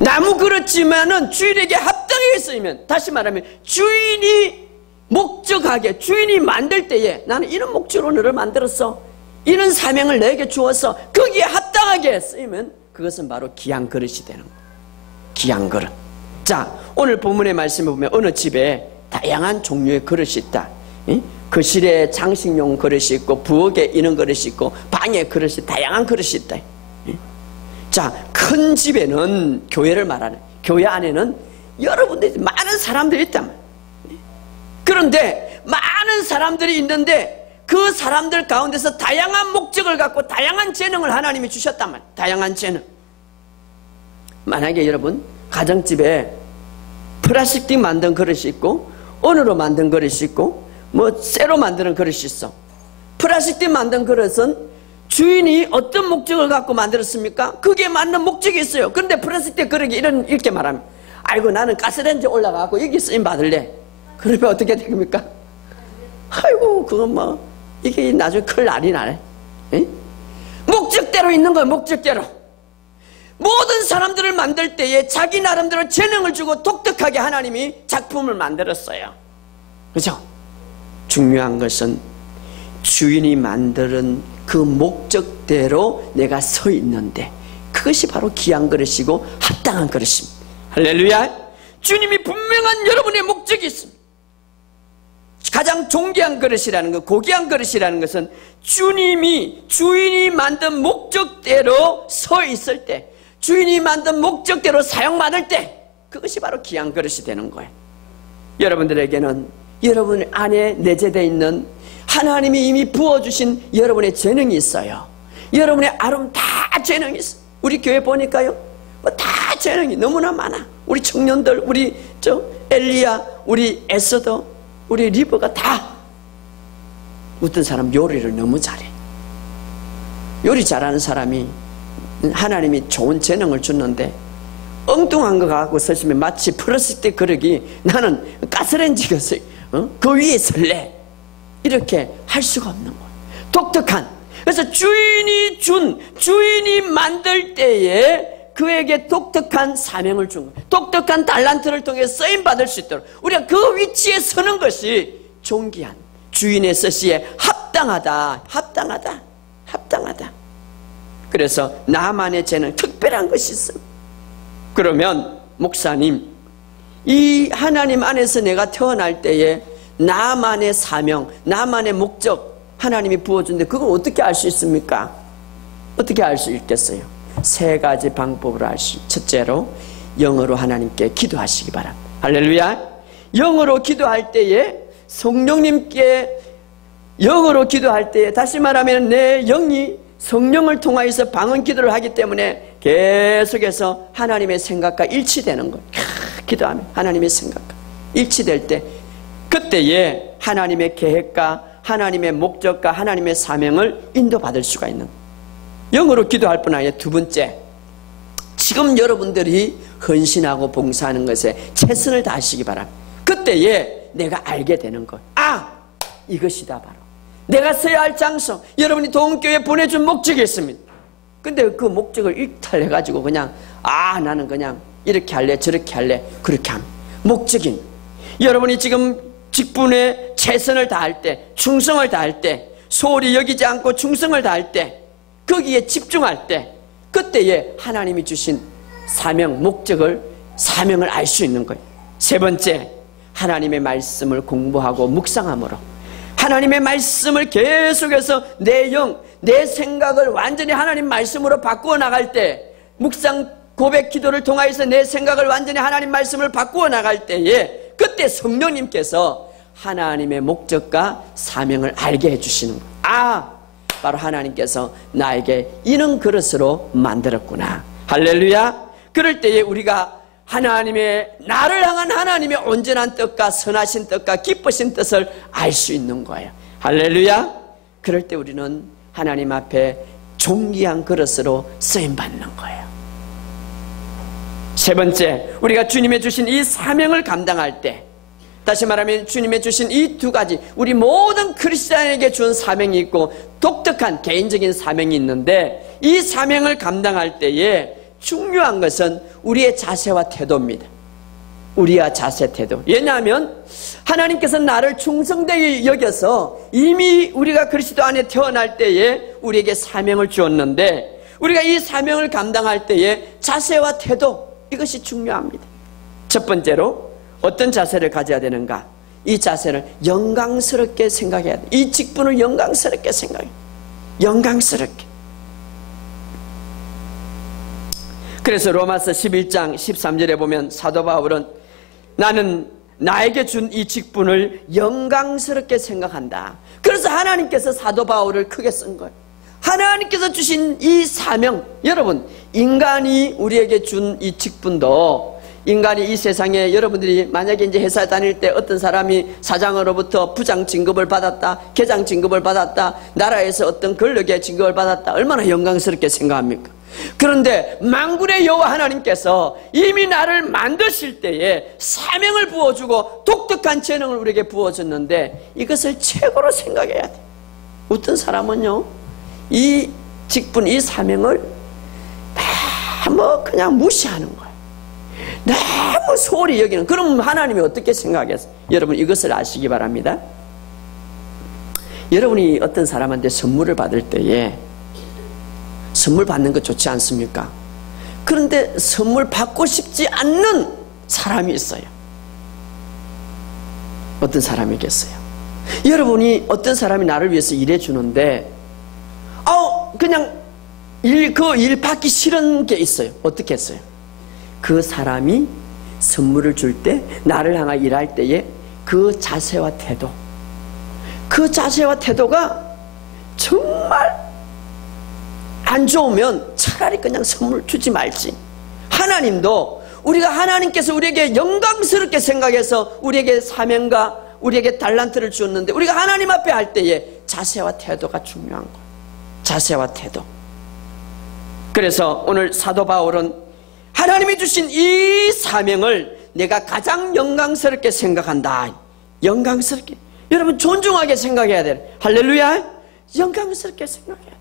나무 그릇지만은 주인에게 합당하게 쓰이면, 다시 말하면 주인이 목적하게, 주인이 만들 때에 나는 이런 목적으로 너를 만들었어, 이런 사명을 너에게 주어서 거기에 합당하게 쓰이면 그것은 바로 귀한 그릇이 되는 거예요. 귀한 그릇. 자, 오늘 본문의 말씀을 보면 어느 집에 다양한 종류의 그릇이 있다. 거실에 장식용 그릇이 있고, 부엌에 이런 그릇이 있고, 방에 그릇이, 다양한 그릇이 있다. 자, 큰 집에는, 교회를 말하는, 교회 안에는 여러분들이 많은 사람들이 있단 말이에요. 그런데 많은 사람들이 있는데 그 사람들 가운데서 다양한 목적을 갖고 다양한 재능을 하나님이 주셨단 말이에요. 다양한 재능. 만약에 여러분 가정집에 플라스틱 만든 그릇이 있고, 은으로 만든 그릇이 있고, 뭐 쇠로 만드는 그릇이 있어. 플라스틱 만든 그릇은 주인이 어떤 목적을 갖고 만들었습니까? 그게 맞는 목적이 있어요. 그런데 플라스틱 그릇이 이렇게 말하면, 아이고 나는 가스레인지 올라가고 여기 쓰임 받을래. 그러면 어떻게 됩니까? 아이고 그건 뭐 이게 나중에 큰일 날이 나네. 에? 목적대로 있는 거예요. 목적대로. 모든 사람들을 만들 때에 자기 나름대로 재능을 주고 독특하게 하나님이 작품을 만들었어요. 그렇죠? 중요한 것은 주인이 만드는 그 목적대로 내가 서 있는데, 그것이 바로 귀한 그릇이고 합당한 그릇입니다. 할렐루야. 주님이 분명한 여러분의 목적이 있습니다. 가장 존귀한 그릇이라는 것, 고귀한 그릇이라는 것은 주인이 만든 목적대로 서 있을 때, 주인이 만든 목적대로 사용받을 때, 그것이 바로 귀한 그릇이 되는 거예요. 여러분들에게는 여러분 안에 내재되어 있는 하나님이 이미 부어주신 여러분의 재능이 있어요. 여러분의 아름 다 재능이 있어요. 우리 교회 보니까요, 뭐 다 재능이 너무나 많아. 우리 청년들, 우리 엘리야, 우리 에스더, 우리 리버가 다, 어떤 사람 요리를 너무 잘해. 요리 잘하는 사람이 하나님이 좋은 재능을 줬는데 엉뚱한 거 갖고 서시면 마치 플라스틱 그릇이 나는 가스레인지가 그 위에 설래, 이렇게 할 수가 없는 거예요. 독특한. 그래서 주인이 만들 때에 그에게 독특한 사명을 준 거예요. 독특한 달란트를 통해 쓰임받을 수 있도록 우리가 그 위치에 서는 것이 존귀한, 주인의 뜻에 합당하다. 그래서 나만의 재능, 특별한 것이 있습니다. 그러면 목사님, 이 하나님 안에서 내가 태어날 때에 나만의 사명, 나만의 목적 하나님이 부어준데 그걸 어떻게 알 수 있습니까? 어떻게 알 수 있겠어요? 세 가지 방법으로 알 수. 첫째로 영어로 하나님께 기도하시기 바랍니다. 할렐루야. 영어로 기도할 때에 성령님께, 영어로 기도할 때에, 다시 말하면 내 영이 성령을 통하여서 방언 기도를 하기 때문에 계속해서 하나님의 생각과 일치되는 거예요. 기도하면 하나님의 생각과 일치될 때, 그때에 하나님의 계획과 하나님의 목적과 하나님의 사명을 인도받을 수가 있는 거예요. 영어로 기도할 뿐 아니라 두 번째, 지금 여러분들이 헌신하고 봉사하는 것에 최선을 다하시기 바랍니다. 그때에 내가 알게 되는 것, 이것이다. 바로 내가 서야 할 장소, 여러분이 도움교회에 보내준 목적이 있습니다. 근데 그 목적을 일탈해가지고 그냥 나는 그냥 이렇게 할래 저렇게 할래 그렇게 합니다. 목적인, 여러분이 지금 직분에 최선을 다할 때, 충성을 다할 때, 소홀히 여기지 않고 충성을 다할 때, 거기에 집중할 때, 그때에 하나님이 주신 사명, 사명을 알 수 있는 거예요. 세 번째, 하나님의 말씀을 공부하고 묵상함으로 하나님의 말씀을 계속해서 내 영, 내 생각을 완전히 하나님 말씀으로 바꾸어 나갈 때, 묵상 고백 기도를 통하여서 내 생각을 완전히 하나님 말씀을 바꾸어 나갈 때에, 그때 성령님께서 하나님의 목적과 사명을 알게 해주시는 거예요. 바로 하나님께서 나에게 이런 그릇으로 만들었구나. 할렐루야. 그럴 때에 우리가 나를 향한 하나님의 온전한 뜻과 선하신 뜻과 기쁘신 뜻을 알 수 있는 거예요. 할렐루야. 그럴 때 우리는 하나님 앞에 존귀한 그릇으로 쓰임받는 거예요. 세 번째, 우리가 주님의 주신 이 사명을 감당할 때, 다시 말하면 주님의 주신 이 두 가지, 우리 모든 크리스찬에게 준 사명이 있고 독특한 개인적인 사명이 있는데, 이 사명을 감당할 때에 중요한 것은 우리의 자세와 태도입니다. 우리의 자세, 태도. 왜냐하면 하나님께서 나를 충성되게 여겨서 이미 우리가 그리스도 안에 태어날 때에 우리에게 사명을 주었는데, 우리가 이 사명을 감당할 때에 자세와 태도, 이것이 중요합니다. 첫 번째로 어떤 자세를 가져야 되는가? 이 자세를 영광스럽게 생각해야 돼. 이 직분을 영광스럽게 생각해. 영광스럽게. 그래서 로마서 11장 13절에 보면 사도 바울은 나는 나에게 준 이 직분을 영광스럽게 생각한다. 그래서 하나님께서 사도 바울을 크게 쓴 거예요. 하나님께서 주신 이 사명, 여러분, 인간이 우리에게 준 이 직분도, 인간이 이 세상에, 여러분들이 만약에 이제 회사 다닐 때 어떤 사람이 사장으로부터 부장 진급을 받았다, 계장 진급을 받았다, 나라에서 어떤 권력의 진급을 받았다, 얼마나 영광스럽게 생각합니까? 그런데 만군의 여호와 하나님께서 이미 나를 만드실 때에 사명을 부어주고 독특한 재능을 우리에게 부어줬는데 이것을 최고로 생각해야 돼. 어떤 사람은요, 이 직분, 이 사명을 너무 그냥 무시하는 거예요. 너무 소홀히 여기는. 그럼 하나님이 어떻게 생각했어요? 여러분, 이것을 아시기 바랍니다. 여러분이 어떤 사람한테 선물을 받을 때에, 선물 받는 거 좋지 않습니까? 그런데 선물 받고 싶지 않는 사람이 있어요. 어떤 사람이겠어요? 여러분이 어떤 사람이 나를 위해서 일해 주는데 그냥 그 일 받기 싫은 게 있어요. 어떻게 했어요? 그 사람이 선물을 줄 때, 나를 향해 일할 때에 그 자세와 태도, 그 자세와 태도가 정말 안 좋으면 차라리 그냥 선물 주지 말지. 하나님도 우리가, 하나님께서 우리에게 영광스럽게 생각해서 우리에게 사명과 우리에게 달란트를 주었는데, 우리가 하나님 앞에 할 때에 자세와 태도가 중요한 거예요. 자세와 태도. 그래서 오늘 사도 바울은 하나님이 주신 이 사명을 내가 가장 영광스럽게 생각한다. 영광스럽게. 여러분, 존중하게 생각해야 돼요. 할렐루야. 영광스럽게 생각해야 돼요.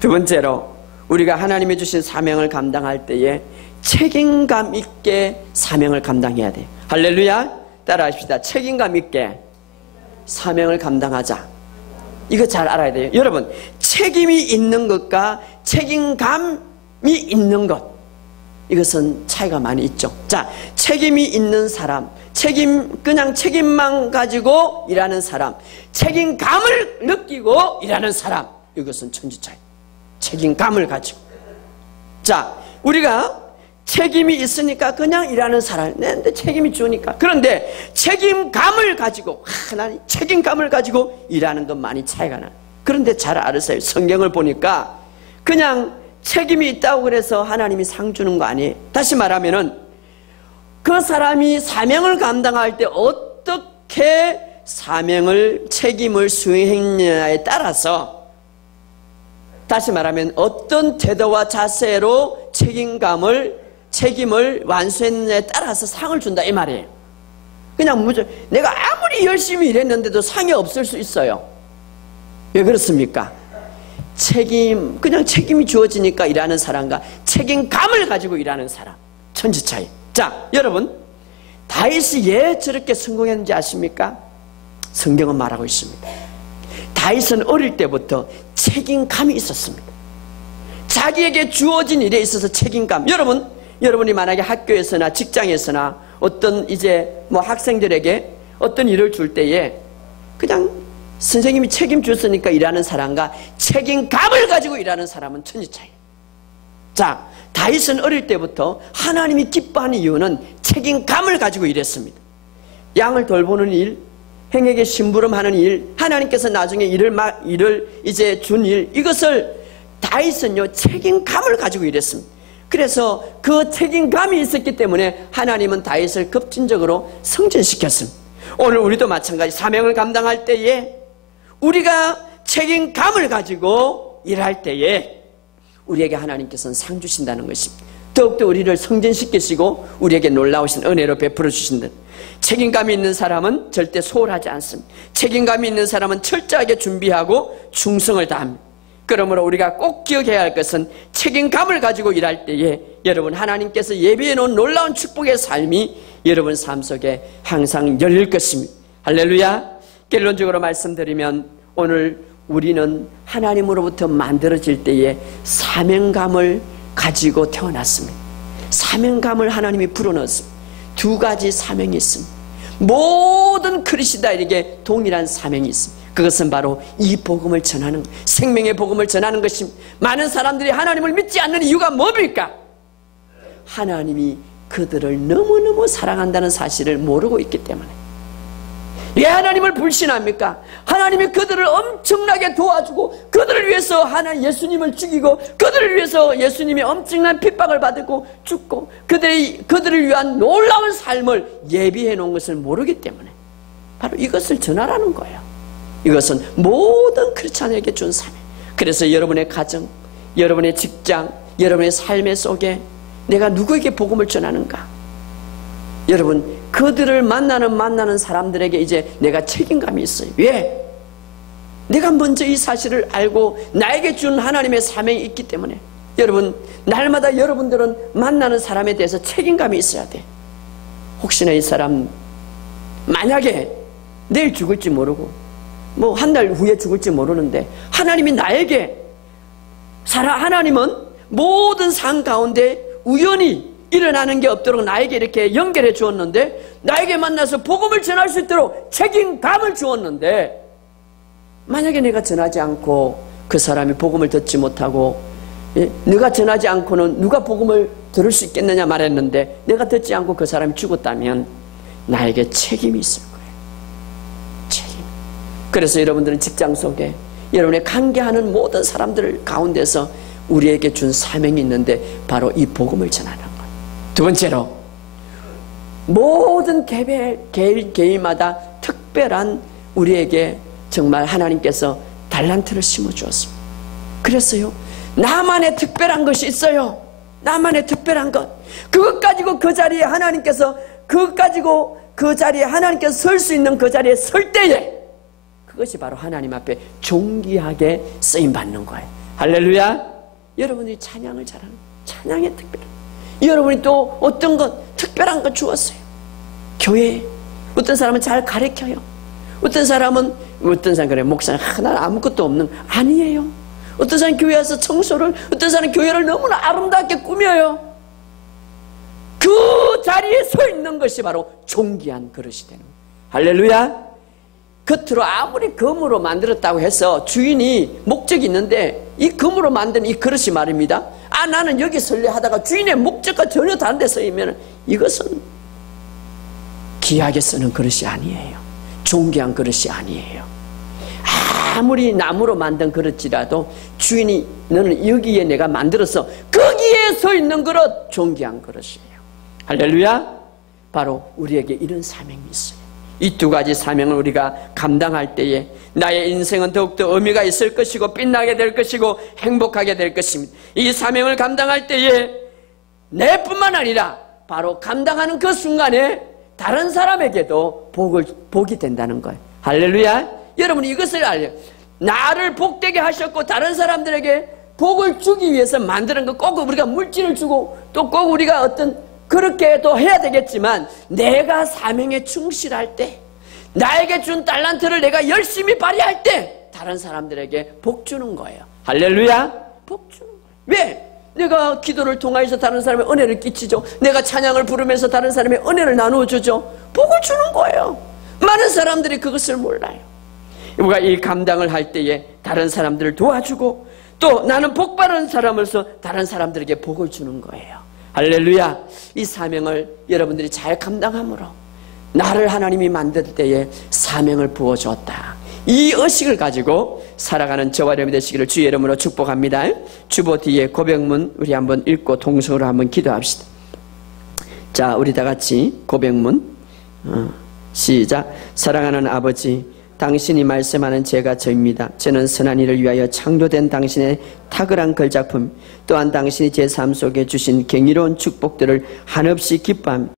두 번째로, 우리가 하나님이 주신 사명을 감당할 때에 책임감 있게 사명을 감당해야 돼요. 할렐루야. 따라하십시다. 책임감 있게 사명을 감당하자. 이거 잘 알아야 돼요. 여러분, 책임이 있는 것과 책임감이 있는 것, 이것은 차이가 많이 있죠. 자, 책임이 있는 사람, 그냥 책임만 가지고 일하는 사람, 책임감을 느끼고 일하는 사람, 이것은 천지 차이. 책임감을 가지고. 자, 우리가 책임이 있으니까 그냥 일하는 사람, 내한테 책임이 주니까. 그런데 책임감을 가지고, 나는 책임감을 가지고 일하는 건 많이 차이가 나요. 그런데 잘 알으세요. 성경을 보니까 그냥 책임이 있다고 그래서 하나님이 상 주는 거 아니에요. 다시 말하면은 그 사람이 사명을 감당할 때 어떻게 사명을, 책임을 수행했느냐에 따라서, 다시 말하면 어떤 태도와 자세로 책임을 완수했느냐에 따라서 상을 준다, 이 말이에요. 그냥 내가 아무리 열심히 일했는데도 상이 없을 수 있어요. 왜 그렇습니까? 그냥 책임이 주어지니까 일하는 사람과 책임감을 가지고 일하는 사람, 천지 차이. 자, 여러분, 다윗이 왜 저렇게 성공했는지 아십니까? 성경은 말하고 있습니다. 다윗은 어릴 때부터 책임감이 있었습니다. 자기에게 주어진 일에 있어서 책임감. 여러분이 만약에 학교에서나 직장에서나 어떤 학생들에게 어떤 일을 줄 때에 그냥 선생님이 책임 줬으니까 일하는 사람과 책임감을 가지고 일하는 사람은 천지 차이. 자, 다윗은 어릴 때부터 하나님이 기뻐하는 이유는 책임감을 가지고 일했습니다. 양을 돌보는 일, 행에게 심부름하는 일, 하나님께서 나중에 일을 이제 준 일, 이것을 다윗은요 책임감을 가지고 일했습니다. 그래서 그 책임감이 있었기 때문에 하나님은 다윗을 급진적으로 성전시켰습니다. 오늘 우리도 마찬가지, 사명을 감당할 때에 우리가 책임감을 가지고 일할 때에 우리에게 하나님께서는 상 주신다는 것입니다. 더욱더 우리를 성전시키시고 우리에게 놀라우신 은혜로 베풀어 주신다. 책임감이 있는 사람은 절대 소홀하지 않습니다. 책임감이 있는 사람은 철저하게 준비하고 충성을 다합니다. 그러므로 우리가 꼭 기억해야 할 것은 책임감을 가지고 일할 때에 여러분 하나님께서 예비해 놓은 놀라운 축복의 삶이 여러분 삶 속에 항상 열릴 것입니다. 할렐루야. 결론적으로 말씀드리면 오늘 우리는 하나님으로부터 만들어질 때에 사명감을 가지고 태어났습니다. 사명감을 하나님이 불어넣었습니다. 두 가지 사명이 있습니다. 모든 그리스도인에게 동일한 사명이 있습니다. 그것은 바로 이 복음을 전하는, 생명의 복음을 전하는 것입니다. 많은 사람들이 하나님을 믿지 않는 이유가 뭡니까? 하나님이 그들을 너무너무 사랑한다는 사실을 모르고 있기 때문에. 왜 하나님을 불신합니까? 하나님이 그들을 엄청나게 도와주고 그들을 위해서 예수님을 죽이고 그들을 위해서 예수님이 엄청난 핍박을 받고 죽고 그들을 위한 놀라운 삶을 예비해 놓은 것을 모르기 때문에 바로 이것을 전하라는 거예요. 이것은 모든 크리스찬에게 준 사명. 그래서 여러분의 가정, 여러분의 직장, 여러분의 삶의 속에 내가 누구에게 복음을 전하는가? 여러분 그들을 만나는 사람들에게 이제 내가 책임감이 있어요. 왜? 내가 먼저 이 사실을 알고 나에게 준 하나님의 사명이 있기 때문에. 여러분 날마다 여러분들은 만나는 사람에 대해서 책임감이 있어야 돼. 혹시나 이 사람 만약에 내일 죽을지 모르고 뭐 한 달 후에 죽을지 모르는데 하나님이 나에게 하나님은 모든 상 가운데 우연히 일어나는 게 없도록 나에게 이렇게 연결해 주었는데 나에게 만나서 복음을 전할 수 있도록 책임감을 주었는데 만약에 내가 전하지 않고 그 사람이 복음을 듣지 못하고 내가 전하지 않고는 누가 복음을 들을 수 있겠느냐 말했는데 내가 듣지 않고 그 사람이 죽었다면 나에게 책임이 있을 거예요. 책임. 그래서 여러분들은 직장 속에 여러분의 관계하는 모든 사람들 가운데서 우리에게 준 사명이 있는데 바로 이 복음을 전하는 거예요. 두 번째로 모든 개인마다 특별한 우리에게 정말 하나님께서 달란트를 심어주었습니다. 그래서요 나만의 특별한 것이 있어요. 나만의 특별한 것. 그것 가지고 그 자리에 하나님께서 설 수 있는 그 자리에 설 때에 그것이 바로 하나님 앞에 존귀하게 쓰임받는 거예요. 할렐루야. 여러분이 찬양을 잘하는 찬양의 특별한 여러분이 또 어떤 것 특별한 것 주었어요. 교회 어떤 사람은 잘 가르쳐요. 어떤 사람은 그래 목사님 하나 아무것도 없는 아니에요. 어떤 사람은 교회 와서 청소를 어떤 사람은 교회를 너무나 아름답게 꾸며요. 그 자리에 서 있는 것이 바로 존귀한 그릇이 되는 거예요. 할렐루야. 겉으로 아무리 금으로 만들었다고 해서 주인이 목적이 있는데 이 금으로 만든 이 그릇이 말입니다. 나는 여기 설레 하다가 주인의 목적과 전혀 다른 데 서이면 이것은 귀하게 쓰는 그릇이 아니에요. 존귀한 그릇이 아니에요. 아무리 나무로 만든 그릇이라도 주인이 너는 여기에 내가 만들어서 거기에 서 있는 그릇 존귀한 그릇이에요. 할렐루야. 바로 우리에게 이런 사명이 있어요. 이 두 가지 사명을 우리가 감당할 때에 나의 인생은 더욱더 의미가 있을 것이고 빛나게 될 것이고 행복하게 될 것입니다. 이 사명을 감당할 때에 내뿐만 아니라 바로 감당하는 그 순간에 다른 사람에게도 복이 된다는 거예요. 할렐루야. 여러분이 이것을 알려. 나를 복되게 하셨고 다른 사람들에게 복을 주기 위해서 만드는 거 꼭 우리가 물질을 주고 또 꼭 우리가 그렇게도 해야 되겠지만 내가 사명에 충실할 때 나에게 준 달란트를 내가 열심히 발휘할 때 다른 사람들에게 복 주는 거예요. 할렐루야. 복 주는 거예요. 왜? 내가 기도를 통하여서 다른 사람의 은혜를 끼치죠. 내가 찬양을 부르면서 다른 사람의 은혜를 나누어 주죠. 복을 주는 거예요. 많은 사람들이 그것을 몰라요. 우리가 이 감당을 할 때에 다른 사람들을 도와주고 또 나는 복 받은 사람으로서 다른 사람들에게 복을 주는 거예요. 할렐루야. 이 사명을 여러분들이 잘 감당함으로 나를 하나님이 만들 때에 사명을 부어줬다. 이 의식을 가지고 살아가는 저와 여러분이 되시기를 주의 이름으로 축복합니다. 주보 뒤에 고백문 우리 한번 읽고 동성으로 한번 기도합시다. 자, 우리 다 같이 고백문 시작. 사랑하는 아버지, 당신이 말씀하는 제가 저입니다. 저는 선한 일을 위하여 창조된 당신의 탁월한 걸작품 또한 당신이 제 삶 속에 주신 경이로운 축복들을 한없이 기뻐합니다.